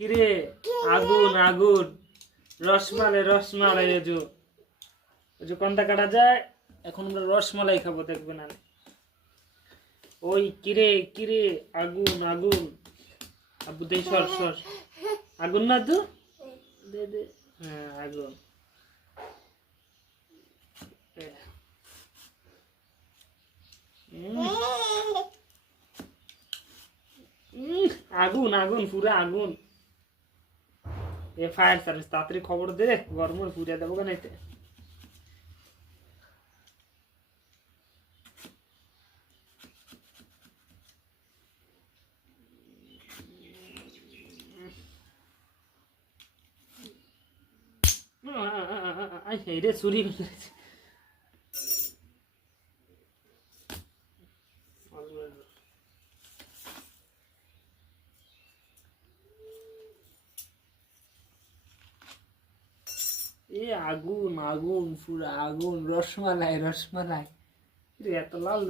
কিরে আগুন আগুন রসমালাই রসমালাই ওই যে কোনটা কাটা যায় এখন আমরা রসমালাই খাবো দেখবে না ওই কিরে কিরে আগুন আগুন আবু দেই সর সর আগুন না তো দে দে হ্যাঁ আগুন আগুন আগুন পুরা আগুন এ ফায়ার সার্ভিস তাড়াতাড়ি খবর দে গরম পুড়ে দেবো কেন এতে রে চুরি এ আগুন আগুন পুরা আগুন রসমালাই রসমালাই এত লাল